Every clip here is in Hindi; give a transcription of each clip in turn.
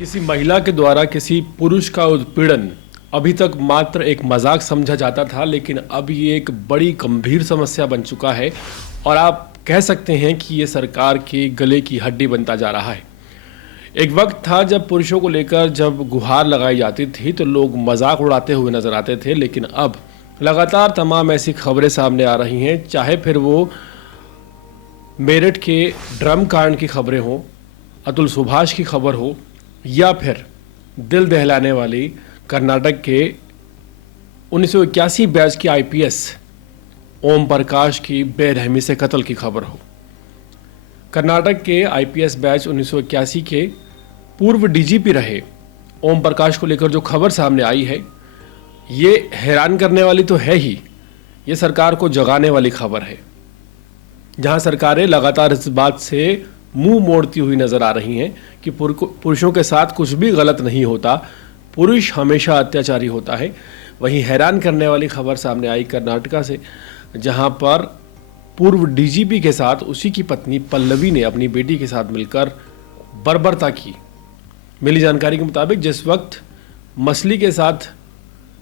किसी महिला के द्वारा किसी पुरुष का उत्पीड़न अभी तक मात्र एक मजाक समझा जाता था, लेकिन अब ये एक बड़ी गंभीर समस्या बन चुका है और आप कह सकते हैं कि ये सरकार के गले की हड्डी बनता जा रहा है। एक वक्त था जब पुरुषों को लेकर जब गुहार लगाई जाती थी तो लोग मजाक उड़ाते हुए नजर आते थे, लेकिन अब लगातार तमाम ऐसी खबरें सामने आ रही हैं, चाहे फिर वो मेरठ के ड्रम कांड की खबरें हों, अतुल सुभाष की खबर हो, या फिर दिल दहलाने वाली कर्नाटक के 1981 बैच की आईपीएस ओम प्रकाश की बेरहमी से कत्ल की खबर हो। कर्नाटक के आईपीएस बैच 1981 के पूर्व डीजीपी रहे ओम प्रकाश को लेकर जो खबर सामने आई है, ये हैरान करने वाली तो है ही, ये सरकार को जगाने वाली खबर है, जहां सरकारें लगातार इस बात से मुंह मोड़ती हुई नजर आ रही हैं कि पुरुषों के साथ कुछ भी गलत नहीं होता, पुरुष हमेशा अत्याचारी होता है। वहीं हैरान करने वाली खबर सामने आई कर्नाटका से, जहां पर पूर्व डीजीपी के साथ उसी की पत्नी पल्लवी ने अपनी बेटी के साथ मिलकर बर्बरता की। मिली जानकारी के मुताबिक जिस वक्त मछली के साथ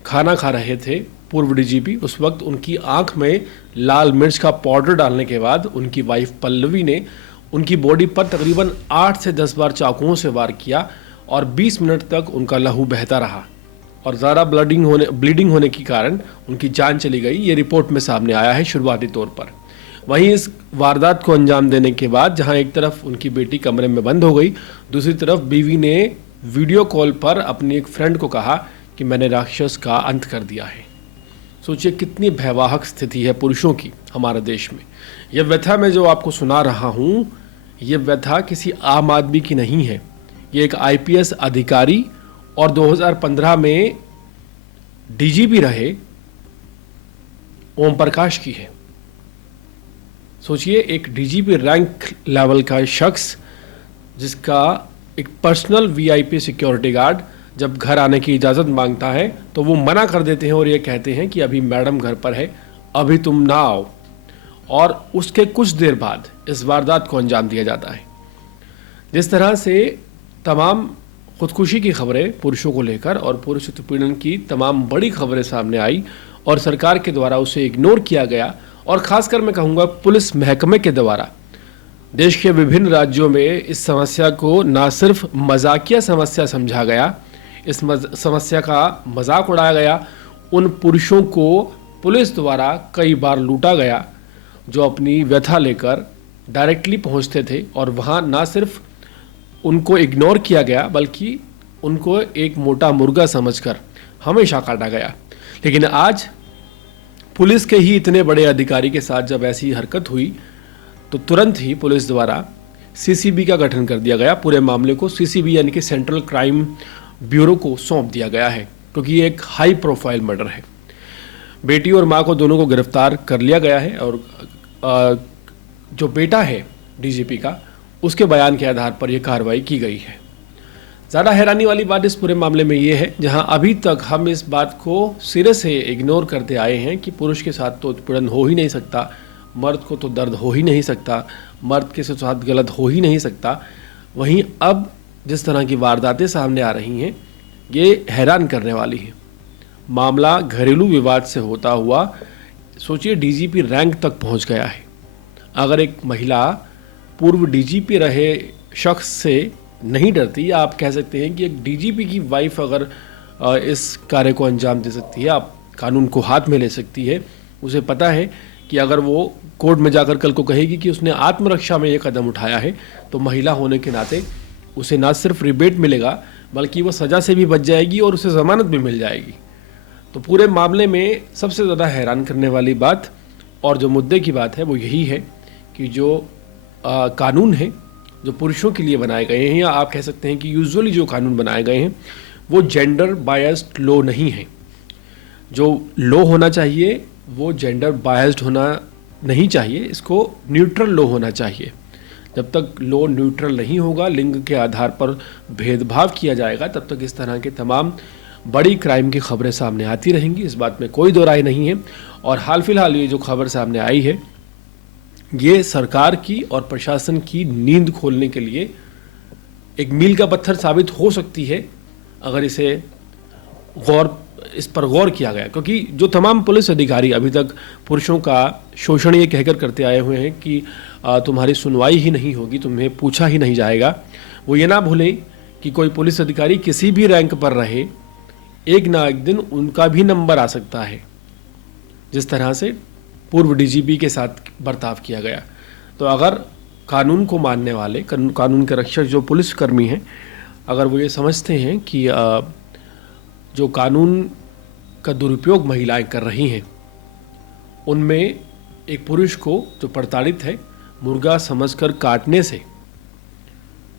खाना खा रहे थे पूर्व डीजीपी, उस वक्त उनकी आंख में लाल मिर्च का पाउडर डालने के बाद उनकी वाइफ पल्लवी ने उनकी बॉडी पर तकरीबन 8 से 10 बार चाकुओं से वार किया और 20 मिनट तक उनका लहू बहता रहा और ज़्यादा ब्लीडिंग होने के कारण उनकी जान चली गई। ये रिपोर्ट में सामने आया है शुरुआती तौर पर। वहीं इस वारदात को अंजाम देने के बाद जहां एक तरफ उनकी बेटी कमरे में बंद हो गई, दूसरी तरफ बीवी ने वीडियो कॉल पर अपनी एक फ्रेंड को कहा कि मैंने राक्षस का अंत कर दिया है। सोचिए कितनी भयावह स्थिति है पुरुषों की हमारे देश में। यह व्यथा मैं जो आपको सुना रहा हूं, यह व्यथा किसी आम आदमी की नहीं है, ये एक आईपीएस अधिकारी और 2015 में डीजीपी रहे ओम प्रकाश की है। सोचिए एक डीजीपी रैंक लेवल का शख्स जिसका एक पर्सनल वीआईपी सिक्योरिटी गार्ड जब घर आने की इजाज़त मांगता है तो वो मना कर देते हैं और ये कहते हैं कि अभी मैडम घर पर है, अभी तुम ना आओ, और उसके कुछ देर बाद इस वारदात को अंजाम दिया जाता है। जिस तरह से तमाम खुदकुशी की खबरें पुरुषों को लेकर और पुरुष उत्पीड़न की तमाम बड़ी खबरें सामने आई और सरकार के द्वारा उसे इग्नोर किया गया, और ख़ासकर मैं कहूँगा पुलिस महकमे के द्वारा देश के विभिन्न राज्यों में इस समस्या को ना सिर्फ मजाकिया समस्या समझा गया, इस समस्या का मजाक उड़ाया गया, उन पुरुषों को पुलिस द्वारा कई बार लूटा गया जो अपनी व्यथा लेकर डायरेक्टली पहुंचते थे, और वहां ना सिर्फ उनको इग्नोर किया गया बल्कि उनको एक मोटा मुर्गा समझकर हमेशा काटा गया। लेकिन आज पुलिस के ही इतने बड़े अधिकारी के साथ जब ऐसी हरकत हुई तो तुरंत ही पुलिस द्वारा सीसीबी का गठन कर दिया गया। पूरे मामले को सीसीबी यानी कि सेंट्रल क्राइम ब्यूरो को सौंप दिया गया है, क्योंकि ये एक हाई प्रोफाइल मर्डर है। बेटी और मां को दोनों को गिरफ्तार कर लिया गया है और जो बेटा है डीजीपी का, उसके बयान के आधार पर यह कार्रवाई की गई है। ज़्यादा हैरानी वाली बात इस पूरे मामले में ये है, जहां अभी तक हम इस बात को सिरे से इग्नोर करते आए हैं कि पुरुष के साथ तो उत्पीड़न हो ही नहीं सकता, मर्द को तो दर्द हो ही नहीं सकता, मर्द के साथ गलत हो ही नहीं सकता। वहीं अब जिस तरह की वारदातें सामने आ रही हैं, ये हैरान करने वाली है। मामला घरेलू विवाद से होता हुआ सोचिए डीजीपी रैंक तक पहुंच गया है। अगर एक महिला पूर्व डीजीपी रहे शख्स से नहीं डरती, या आप कह सकते हैं कि एक डीजीपी की वाइफ अगर इस कार्य को अंजाम दे सकती है, आप कानून को हाथ में ले सकती है, उसे पता है कि अगर वो कोर्ट में जाकर कल को कहेगी कि उसने आत्मरक्षा में ये कदम उठाया है, तो महिला होने के नाते उसे ना सिर्फ रिबेट मिलेगा बल्कि वो सज़ा से भी बच जाएगी और उसे ज़मानत भी मिल जाएगी। तो पूरे मामले में सबसे ज़्यादा हैरान करने वाली बात और जो मुद्दे की बात है वो यही है कि जो कानून है जो पुरुषों के लिए बनाए गए हैं, या आप कह सकते हैं कि यूजुअली जो कानून बनाए गए हैं वो जेंडर बायस्ड लॉ नहीं है। जो लॉ होना चाहिए वो जेंडर बायस्ड होना नहीं चाहिए, इसको न्यूट्रल लॉ होना चाहिए। जब तक लॉ न्यूट्रल नहीं होगा, लिंग के आधार पर भेदभाव किया जाएगा, तब तक इस तरह के तमाम बड़ी क्राइम की खबरें सामने आती रहेंगी, इस बात में कोई दो राय नहीं है। और हाल फिलहाल ये जो खबर सामने आई है, ये सरकार की और प्रशासन की नींद खोलने के लिए एक मील का पत्थर साबित हो सकती है अगर इस पर गौर किया गया, क्योंकि जो तमाम पुलिस अधिकारी अभी तक पुरुषों का शोषण ये कहकर करते आए हुए हैं कि तुम्हारी सुनवाई ही नहीं होगी, तुम्हें पूछा ही नहीं जाएगा, वो ये ना भूलें कि कोई पुलिस अधिकारी किसी भी रैंक पर रहे, एक ना एक दिन उनका भी नंबर आ सकता है, जिस तरह से पूर्व डीजीपी के साथ बर्ताव किया गया। तो अगर कानून को मानने वाले, कानून के रक्षक जो पुलिसकर्मी हैं, अगर वो ये समझते हैं कि जो कानून का दुरुपयोग महिलाएं कर रही हैं, उनमें एक पुरुष को जो प्रताड़ित है मुर्गा समझकर काटने से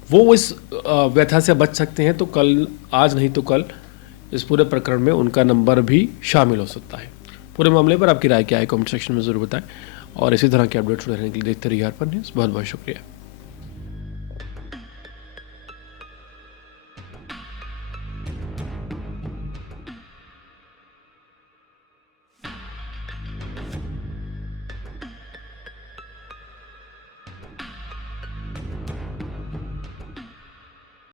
वो इस व्यथा से बच सकते हैं, तो आज नहीं तो कल इस पूरे प्रकरण में उनका नंबर भी शामिल हो सकता है। पूरे मामले पर आपकी राय क्या है कमेंट सेक्शन में ज़रूर बताएं, और इसी तरह के अपडेट्स रहने के लिए देखते रहिए अर्पण न्यूज़। बहुत बहुत शुक्रिया।